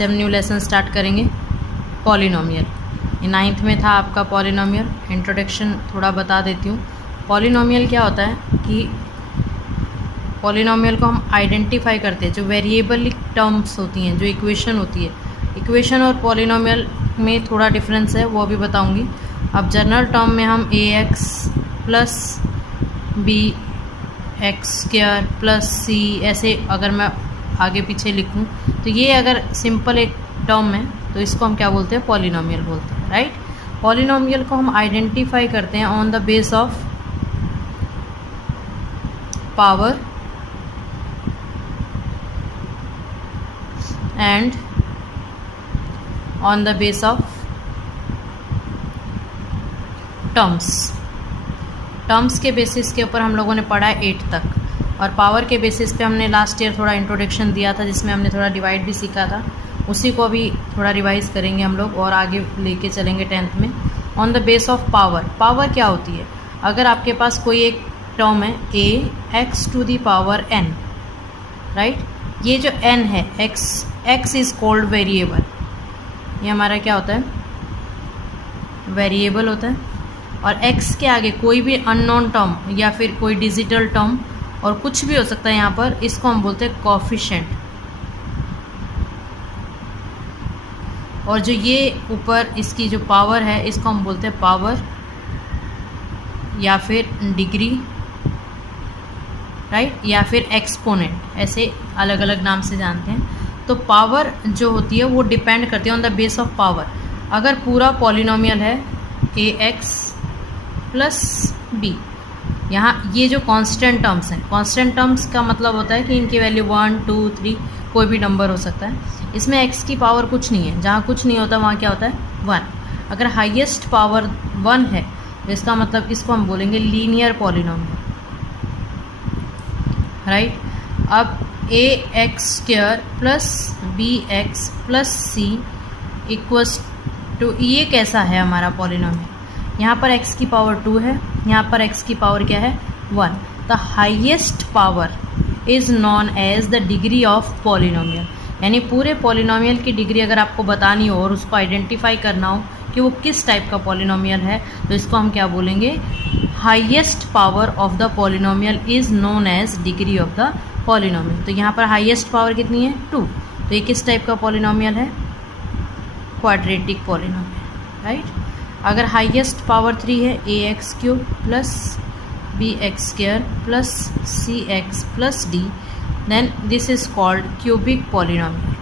से हम new lesson start करेंगे। पॉलिनोमियल, ये 9th में था आपका पॉलिनोमियल। इंट्रोडक्शन थोड़ा बता देती हूँ। पॉलिनोमियल क्या होता है कि पॉलिनोमियल को हम आइडेंटिफाई करते हैं, जो वेरिएबल टर्म्स होती हैं, जो इक्वेशन होती है। इक्वेशन और पॉलिनोमियल में थोड़ा डिफरेंस है, वो भी बताऊंगी। अब जनरल टर्म में हम ax plus b x square plus c, ऐसे अगर मैं आगे पीछे लिखूं तो ये अगर सिंपल एक टर्म है तो इसको हम क्या बोलते हैं, पॉलिनोमियल बोलते हैं, राइट। पॉलिनोमियल को हम आइडेंटिफाई करते हैं on the base of power and on the base of terms के बेसिस के ऊपर हम लोगों ने पढ़ा है 8 तक, और पावर के बेसिस पे हमने लास्ट ईयर थोड़ा इंट्रोडक्शन दिया था जिसमें हमने थोड़ा डिवाइड भी सीखा था। उसी को अभी थोड़ा रिवाइज करेंगे हम लोग और आगे लेके चलेंगे 10th में। On the base of power, power क्या होती है? अगर आपके पास कोई एक टर्म है ax to the power n, right, ये जो n है x इज कॉल्ड वेरिएबल, ये हमारा क्या होता है, वेरिएबल होता है। और x के आगे कोई भी अननोन टर्म या फिर कोई डिजिटल टर्म और कुछ भी हो सकता है यहाँ पर, इसको हम बोलते हैं कोफिशिएंट। और जो ये ऊपर इसकी जो पावर है इसको हम बोलते हैं पावर या फिर डिग्री, राइट, या फिर एक्सपोनेंट, ऐसे अलग अलग नाम से जानते हैं। तो पावर जो होती है वो डिपेंड करती है on the base of power. अगर पूरा पॉलिनोमियल है ax प्लस b, यहाँ ये जो कांस्टेंट टर्म्स हैं, कांस्टेंट टर्म्स का मतलब होता है कि इनकी वैल्यू 1 2 3 कोई भी नंबर हो सकता है। इसमें x की पावर कुछ नहीं है, जहाँ कुछ नहीं होता वहाँ क्या होता है 1। अगर हाईएस्ट पावर 1 है तो इसका मतलब इसको हम बोलेंगे लीनियर पॉलिनोमियल, राइट। अब ax square plus bx plus c equals to, ये कैसा है हमारा पॉलिनोमियल? यहाँ पर x की पावर 2 है, यहाँ पर x की पावर क्या है 1। The highest power is known as the degree of polynomial, यानी पूरे पॉलिनोमियल की डिग्री अगर आपको बतानी हो और उसको आइडेंटिफाई करना हो कि वो किस टाइप का पॉलिनोमियल है, तो इसको हम क्या बोलेंगे, highest power of the polynomial is known as degree of the polynomial. तो यहाँ पर हाईएस्ट पावर कितनी है 2, तो ये किस टाइप का पॉलिनोमियल है, क्वाड्रेटिक पॉलिनोमियल, राइट। अगर हाईएस्ट पावर 3 है ax cube plus bx square plus cx plus d, then this is called cubic polynomial,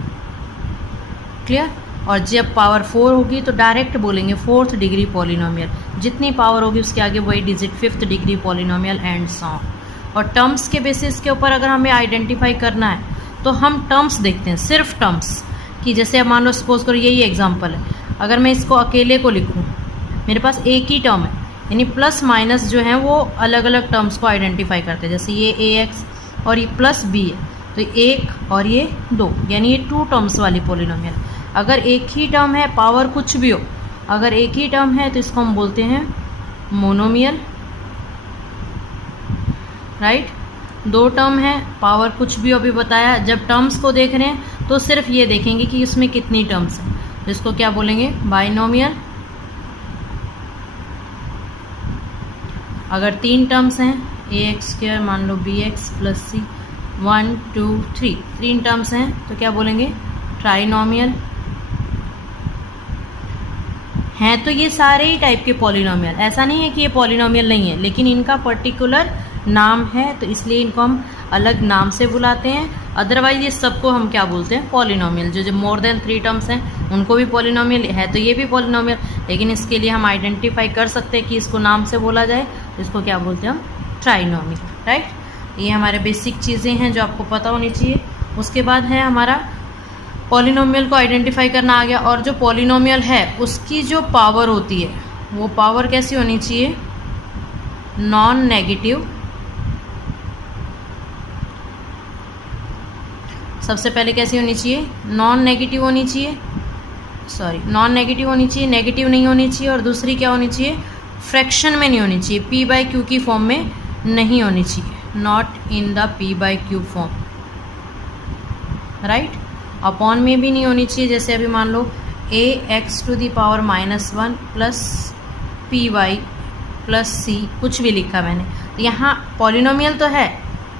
clear. और जब पावर 4 होगी तो डायरेक्ट बोलेंगे 4th डिग्री पॉलिनोमियल, जितनी पावर होगी उसके आगे वही digit 5th degree polynomial and so on. और टर्म्स के बेसिस के ऊपर अगर हमें आइडेंटिफाई करना है तो हम टर्म्स देखते हैं, सिर्फ टर्म्स की। जैसे मान लो सपोज करो यही एग्जांपल है, अगर मैं इसको अकेले को लिखूं, मेरे पास एक ही टर्म है, यानी प्लस माइनस जो है वो अलग अलग टर्म्स को आइडेंटिफाई करते हैं। जैसे ये ax और ये प्लस b है, तो 1 और ये 2, यानी ये 2 टर्म्स वाली पॉलिनोमियल। अगर एक ही टर्म है, पावर कुछ भी हो, अगर एक ही टर्म है तो इसको हम बोलते हैं मोनोमियल, राइट। 2 टर्म है, पावर कुछ भी अभी बताया। जब टर्म्स को देख रहे हैं तो सिर्फ ये देखेंगे कि इसमें कितनी टर्म्स हैं, तो इसको क्या बोलेंगे, बाइनोमियल। अगर 3 टर्म्स हैं ax स्क्वायर मान लो bx प्लस c 1 2 3, 3 टर्म्स हैं तो क्या बोलेंगे, ट्राइनोमियल। हैं तो ये सारे ही टाइप के पॉलिनोमियल, ऐसा नहीं है कि ये पॉलिनोमियल नहीं है, लेकिन इनका पर्टिकुलर नाम है तो इसलिए इनको हम अलग नाम से बुलाते हैं। अदरवाइज ये सबको हम क्या बोलते हैं, पॉलिनोमियल। जो मोर देन 3 टर्म्स हैं उनको भी पॉलिनोमियल है, तो ये भी पॉलिनोमियल। लेकिन इसके लिए हम आइडेंटिफाई कर सकते हैं कि इसको नाम से बोला जाए, तो इसको क्या बोलते हैं हम, ट्राइनोमियल, राइट। ये हमारे बेसिक चीज़ें हैं जो आपको पता होनी चाहिए। उसके बाद है हमारा पॉलिनोमियल को आइडेंटिफाई करना आ गया। और जो पॉलिनोमियल है उसकी जो पावर होती है वो पावर कैसी होनी चाहिए, नॉन नेगेटिव। सबसे पहले कैसी होनी चाहिए, नॉन नेगेटिव होनी चाहिए, नॉन नेगेटिव होनी चाहिए, नेगेटिव नहीं होनी चाहिए। और दूसरी क्या होनी चाहिए, फ्रैक्शन में नहीं होनी चाहिए, p/q की फॉर्म में नहीं होनी चाहिए, not in the p/q form, right. Upon में भी नहीं होनी चाहिए। जैसे अभी मान लो ax⁻−1 plus py plus c कुछ भी लिखा मैंने, तो यहाँ पॉलिनोमियल तो है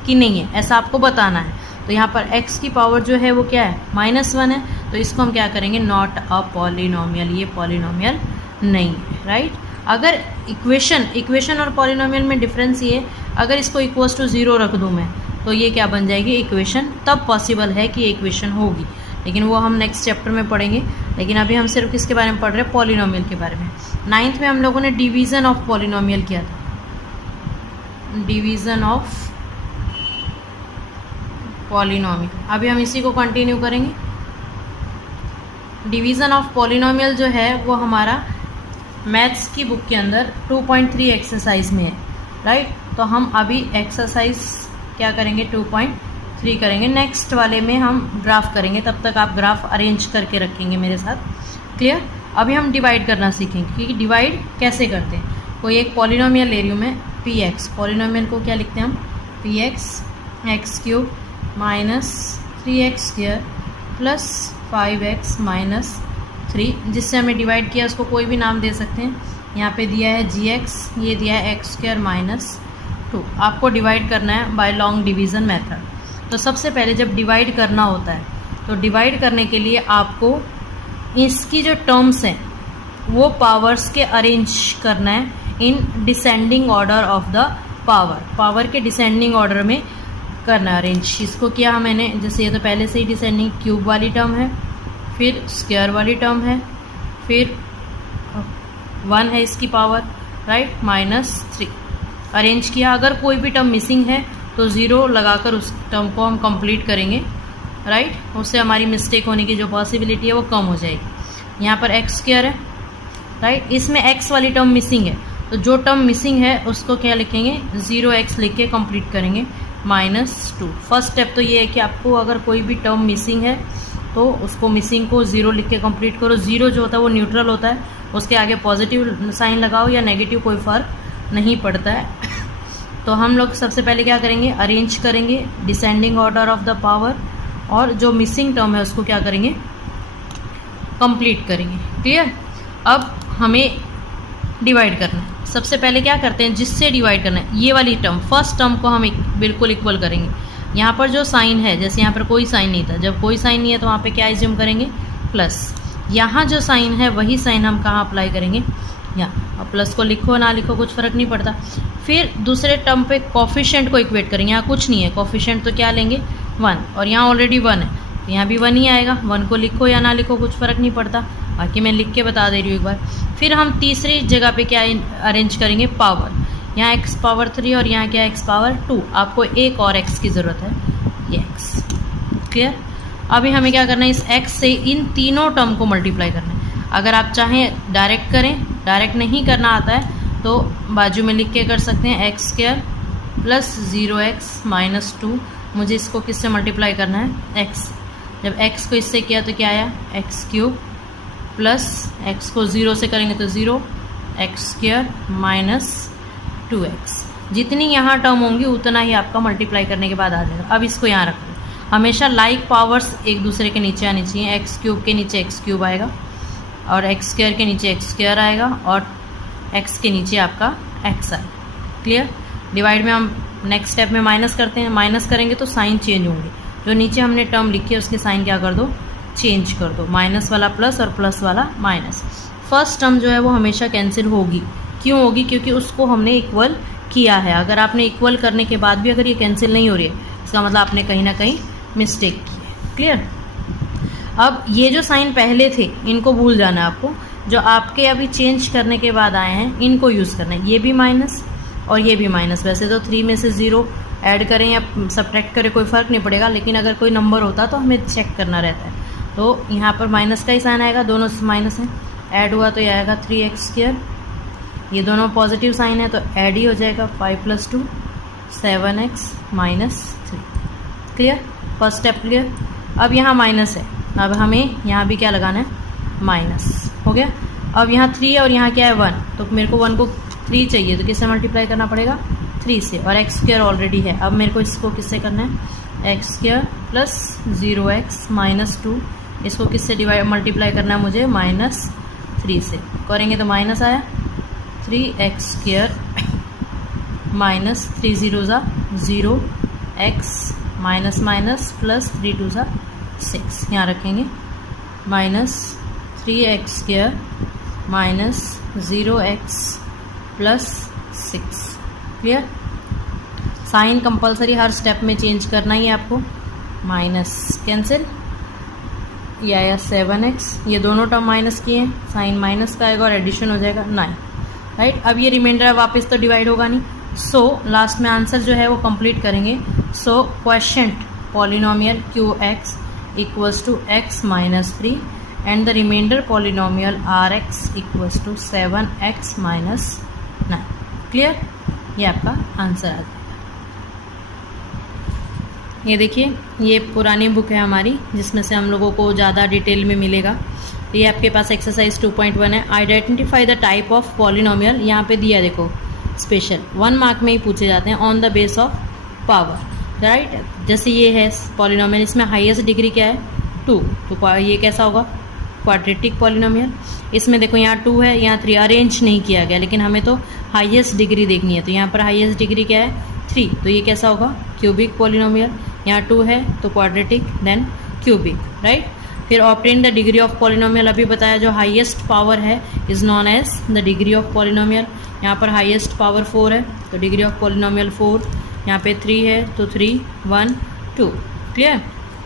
कि नहीं है ऐसा आपको बताना है। तो यहाँ पर x की पावर जो है वो क्या है -1 है, तो इसको हम क्या करेंगे नॉट अ पॉलिनोमियल, ये पॉलिनोमियल नहीं है, राइट। अगर इक्वेशन और पॉलिनोमियल में डिफरेंस ये, अगर इसको इक्वल्स टू 0 रख दूँ मैं तो ये क्या बन जाएगी इक्वेशन, तब पॉसिबल है कि इक्वेशन होगी, लेकिन वो हम नेक्स्ट चैप्टर में पढ़ेंगे। लेकिन अभी हम सिर्फ किसके बारे में पढ़ रहे हैं, पॉलिनोमियल के बारे में। 9th में हम लोगों ने डिवीज़न ऑफ पॉलिनोमियल किया था, डिवीज़न ऑफ पॉलिनोमियल। अभी हम इसी को कंटिन्यू करेंगे। डिवीज़न ऑफ पॉलिनोमियल जो है वो हमारा मैथ्स की बुक के अंदर 2.3 एक्सरसाइज में है, राइट। तो हम अभी एक्सरसाइज क्या करेंगे 2.3 करेंगे, नेक्स्ट वाले में हम ग्राफ करेंगे, तब तक आप ग्राफ अरेंज करके रखेंगे मेरे साथ, क्लियर। अभी हम डिवाइड करना सीखेंगे कि डिवाइड कैसे करते हैं। कोई एक पॉलिनोमियल ले रही हूँ मैं px, पॉलिनोमियल को क्या लिखते हैं हम px x³ -3x² plus 5x -3, जिससे हमें डिवाइड किया उसको कोई भी नाम दे सकते हैं। यहाँ पे दिया है gx, ये दिया है x² -2। आपको डिवाइड करना है बाय लॉन्ग डिवीज़न मेथड। तो सबसे पहले जब डिवाइड करना होता है तो डिवाइड करने के लिए आपको इसकी जो टर्म्स हैं वो पावर्स के अरेंज करना है in descending order of the power के डिसेंडिंग ऑर्डर में करना अरेंज। इसको किया मैंने, जैसे ये तो पहले से ही डिसेंडिंग क्यूब वाली टर्म है, फिर स्क्वायर वाली टर्म है, फिर 1 है इसकी पावर, राइट, -3 अरेंज किया। अगर कोई भी टर्म मिसिंग है तो 0 लगाकर उस टर्म को हम कंप्लीट करेंगे, राइट। उससे हमारी मिस्टेक होने की जो पॉसिबिलिटी है वो कम हो जाएगी। यहाँ पर x² है, राइट, इसमें x वाली टर्म मिसिंग है, तो जो टर्म मिसिंग है उसको क्या लिखेंगे 0x लिख के कंप्लीट करेंगे -2। फर्स्ट स्टेप तो ये है कि आपको अगर कोई भी टर्म मिसिंग है तो उसको मिसिंग को 0 लिख के कंप्लीट करो। 0 जो होता है वो न्यूट्रल होता है, उसके आगे पॉजिटिव साइन लगाओ या नेगेटिव, कोई फ़र्क नहीं पड़ता है। तो हम लोग सबसे पहले क्या करेंगे अरेंज करेंगे descending order of the power, और जो मिसिंग टर्म है उसको क्या करेंगे कंप्लीट करेंगे, क्लियर। अब हमें डिवाइड करना है। सबसे पहले क्या करते हैं, जिससे डिवाइड करना है ये वाली टर्म, फर्स्ट टर्म को हम बिल्कुल इक्वल करेंगे। यहाँ पर जो साइन है, जैसे यहाँ पर कोई साइन नहीं था, जब कोई साइन नहीं है तो वहाँ पे क्या एज्यूम करेंगे प्लस। यहाँ जो साइन है वही साइन हम कहाँ अप्लाई करेंगे यहाँ, और प्लस को लिखो ना लिखो कुछ फ़र्क नहीं पड़ता। फिर दूसरे टर्म पे कोफिशिएंट को इक्वेट करेंगे। यहाँ कुछ नहीं है कोफिशिएंट, तो क्या लेंगे 1, और यहाँ ऑलरेडी 1 है तो यहाँ भी 1 ही आएगा। 1 को लिखो या ना लिखो कुछ फ़र्क नहीं पड़ता, बाकी मैं लिख के बता दे रही हूँ एक बार। फिर हम तीसरी जगह पे क्या अरेंज करेंगे पावर, यहाँ x⁻3 और यहाँ क्या x⁻2। आपको एक और x की ज़रूरत है, ये x, क्लियर। अभी हमें क्या करना है, इस x से इन तीनों टर्म को मल्टीप्लाई करना है। अगर आप चाहें डायरेक्ट करें, डायरेक्ट नहीं करना आता है तो बाजू में लिख के कर सकते हैं x² प्लस 0x -2। मुझे इसको किससे मल्टीप्लाई करना है x, जब x को इससे किया तो क्या आया x³ प्लस x को 0 से करेंगे तो 0, x² -2x। जितनी यहाँ टर्म होंगी उतना ही आपका मल्टीप्लाई करने के बाद आ जाएगा। अब इसको यहाँ रखो, हमेशा लाइक पावर्स एक दूसरे के नीचे आनी चाहिए। x³ के नीचे x³ आएगा, और x² के नीचे x² आएगा, और x के नीचे आपका x आएगा, क्लियर। डिवाइड में हम नेक्स्ट स्टेप में माइनस करते हैं, माइनस करेंगे तो साइन चेंज होंगे। जो नीचे हमने टर्म लिखी है उसके साइन क्या कर दो चेंज कर दो, माइनस वाला प्लस और प्लस वाला माइनस। फर्स्ट टर्म जो है वो हमेशा कैंसिल होगी। क्यों होगी, क्योंकि उसको हमने इक्वल किया है। अगर आपने इक्वल करने के बाद भी अगर ये कैंसिल नहीं हो रही है इसका मतलब आपने कहीं ना कहीं मिस्टेक की है, क्लियर। अब ये जो साइन पहले थे इनको भूल जाना है आपको, जो आपके अभी चेंज करने के बाद आए हैं इनको यूज़ करना है। ये भी माइनस और ये भी माइनस। वैसे तो 3 में से 0 ऐड करें या सब्ट्रैक्ट करें कोई फ़र्क नहीं पड़ेगा, लेकिन अगर कोई नंबर होता तो हमें चेक करना रहता है। तो यहाँ पर माइनस का ही साइन आएगा, दोनों माइनस हैं, ऐड हुआ तो ये आएगा 3x²। ये दोनों पॉजिटिव साइन है तो ऐड ही हो जाएगा 5 + 2 7x -3, clear. First step clear. अब यहाँ माइनस है, अब हमें यहाँ भी क्या लगाना है माइनस, हो गया। अब यहाँ 3 है और यहाँ क्या है 1, तो मेरे को 1 को 3 चाहिए तो किससे मल्टीप्लाई करना पड़ेगा 3 से, और x² ऑलरेडी है। अब मेरे को इसको किससे करना है x square plus 0x minus 2, इसको किससे डिवाइड मल्टीप्लाई करना है मुझे, -3 से करेंगे तो माइनस आया 3x स्क्वायर माइनस 3 0 ज़ा 0 x माइनस माइनस प्लस 3 2 ज़ा 6, यहाँ रखेंगे -3x square minus 0x plus 6। Clear. Sign compulsory हर स्टेप में चेंज करना ही है आपको। माइनस कैंसिल, ये आया 7x, ये दोनों टर्म माइनस किए हैं, साइन माइनस का आएगा और एडिशन हो जाएगा 9। राइट, अब ये रिमाइंडर है, वापस तो डिवाइड होगा नहीं। सो लास्ट में आंसर जो है वो कंप्लीट करेंगे। So quotient polynomial QX equals to x minus 3 and the remainder polynomial RX equals to 7x minus 9। Clear, ये आपका आंसर आ जाएगा। ये देखिए, ये पुरानी बुक है हमारी जिसमें से हम लोगों को ज़्यादा डिटेल में मिलेगा। ये आपके पास एक्सरसाइज 2.1 है, identify the type of polynomial. यहाँ पे दिया देखो स्पेशल 1 मार्क में ही पूछे जाते हैं, on the base of power. Right, जैसे ये है पॉलिनोमियल, इसमें हाईएस्ट डिग्री क्या है 2, तो ये कैसा होगा, क्वाड्रेटिक पॉलिनोमियल। इसमें देखो यहाँ 2 है, यहाँ 3, अरेंज नहीं किया गया, लेकिन हमें तो हाईएस्ट डिग्री देखनी है, तो यहाँ पर हाईएस्ट डिग्री क्या है 3, तो ये कैसा होगा, क्यूबिक पॉलिनोमियल। यहाँ 2 है तो क्वाड्रेटिक, देन क्यूबिक। राइट, फिर obtain the degree of polynomial, अभी बताया जो हाईएस्ट पावर है is known as the degree of polynomial. यहाँ पर हाईएस्ट पावर 4 है तो डिग्री ऑफ पॉलिनोमियल 4, यहाँ पे 3 है तो 3 1 2। Clear.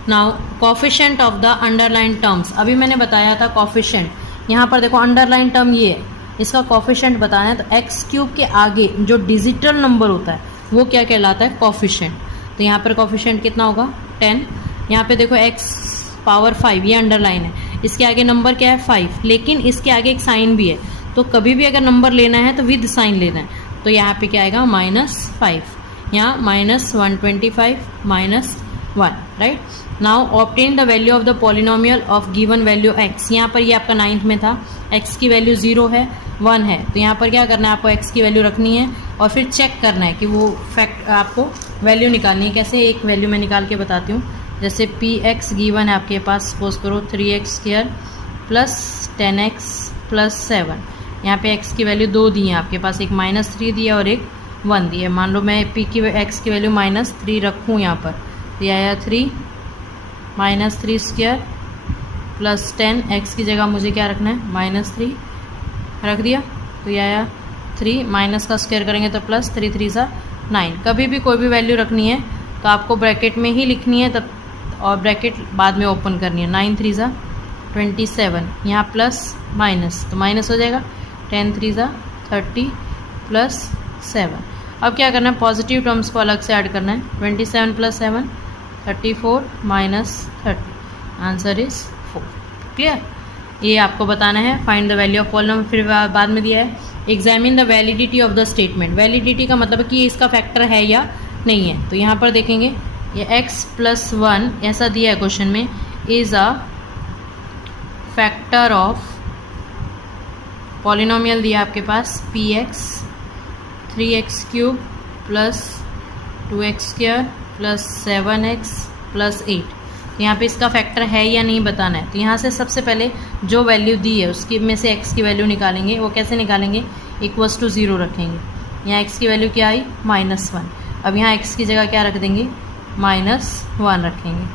Now coefficient of the underline terms, अभी मैंने बताया था कोफिशिएंट, यहाँ पर देखो अंडरलाइन टर्म ये है, इसका कोफिशिएंट बताना है, तो एक्स क्यूब के आगे जो डिजिटल नंबर होता है वो क्या कहलाता है, कोफिशिएंट। तो यहाँ पर कोफिशिएंट कितना होगा 10। यहाँ पे देखो x पावर 5, ये अंडरलाइन है, इसके आगे नंबर क्या है 5, लेकिन इसके आगे एक साइन भी है, तो कभी भी अगर नंबर लेना है तो विद साइन लेना है, तो यहाँ पे क्या आएगा -5, यहाँ -125 -1। Right, now obtain the value of the polynomial of given value x। यहाँ पर ये आपका 9th में था, x की वैल्यू 0 है 1 है, तो यहाँ पर क्या करना है, आपको x की वैल्यू रखनी है और फिर चेक करना है कि वो फैक्ट आपको वैल्यू निकालनी है। कैसे, एक वैल्यू मैं निकाल के बताती हूँ। जैसे px गिवन है आपके पास, सपोज करो 3x square plus 10x plus 7। यहाँ पे x की वैल्यू 2 दी है आपके पास, एक -3 दिया और एक 1 दिया। मान लो मैं x की वैल्यू -3 रखूँ यहाँ पर, तो यह आया 3 -3 स्क्वायर प्लस 10, x की जगह मुझे क्या रखना है -3 रख दिया, तो यह आया 3, माइनस का स्क्वायर करेंगे तो प्लस 3 3 सा 9। कभी भी कोई भी वैल्यू रखनी है तो आपको ब्रैकेट में ही लिखनी है तब, और ब्रैकेट बाद में ओपन करनी है। 9 3 सा 27, यहाँ प्लस माइनस तो माइनस हो जाएगा, 10 3 सा 30 प्लस 7। अब क्या करना है, पॉजिटिव टर्म्स को अलग से ऐड करना है। 27 प्लस 7 34 -30, आंसर इज 4। क्लियर, ये आपको बताना है। Find the value of polynomial, फिर बाद में दिया है examine the validity of the statement. Validity का मतलब है कि इसका फैक्टर है या नहीं है, तो यहाँ पर देखेंगे ये x + 1 ऐसा दिया है क्वेश्चन में, is a factor of polynomial दिया आपके पास px 3x³ plus 2x² plus 7x plus 8। तो यहाँ पे इसका फैक्टर है या नहीं बताना है। तो यहाँ से सबसे पहले जो वैल्यू दी है उसकी में से x की वैल्यू निकालेंगे। वो कैसे निकालेंगे, इक्वल्स टू 0 रखेंगे। यहाँ x की वैल्यू क्या आई -1। अब यहाँ x की जगह क्या रख देंगे, -1 रखेंगे।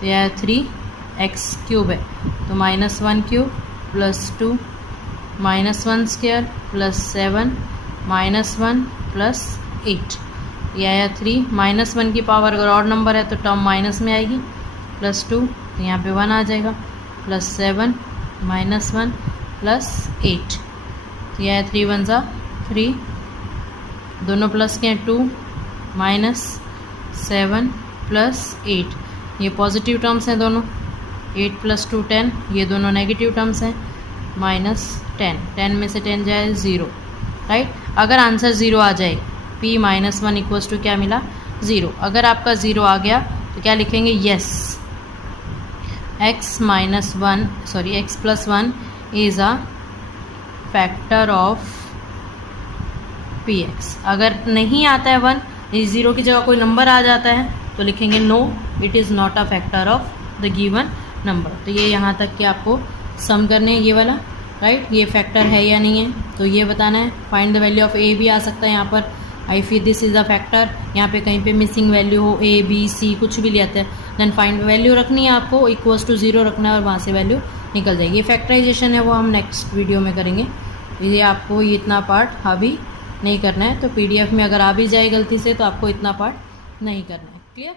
तो यह 3x³ है, तो -1³ प्लस 2 -1² प्लस 7 -1 प्लस 8। यह आया 3, -1 की पावर अगर ऑड नंबर है तो टर्म माइनस में आएगी, प्लस 2 तो यहाँ पे 1 आ जाएगा, प्लस 7 -1 प्लस 8। तो यह है 3 1 ज़ा 3, दोनों प्लस के हैं 2 -7 प्लस 8। ये पॉजिटिव टर्म्स हैं दोनों, 8 + 2 10। ये दोनों नेगेटिव टर्म्स हैं, -10। 10 में से 10 जाए 0। राइट, अगर आंसर 0 आ जाए p -1 इक्वल्स टू क्या मिला 0। अगर आपका 0 आ गया तो क्या लिखेंगे, yes x + 1 is a factor of px। अगर नहीं आता है 1, इस 0 की जगह कोई नंबर आ जाता है तो लिखेंगे no it is not a factor of the given number. तो ये यहाँ तक कि आपको सम करने हैं ये वाला, राइट, ये फैक्टर है या नहीं है तो ये बताना है। फाइंड द वैल्यू ऑफ ए भी आ सकता है यहाँ पर, आई फी दिस इज़ अ फैक्टर, यहाँ पे कहीं पे मिसिंग वैल्यू हो ए बी सी कुछ भी लेते हैं, देन फाइंड वैल्यू रखनी है आपको, इक्वल्स टू 0 रखना है और वहाँ से वैल्यू निकल जाएगी। ये फैक्टराइजेशन है वो हम नेक्स्ट वीडियो में करेंगे, ये आपको ये इतना पार्ट अभी नहीं करना है। तो PDF में अगर आ भी जाए गलती से तो आपको इतना पार्ट नहीं करना है। क्लियर?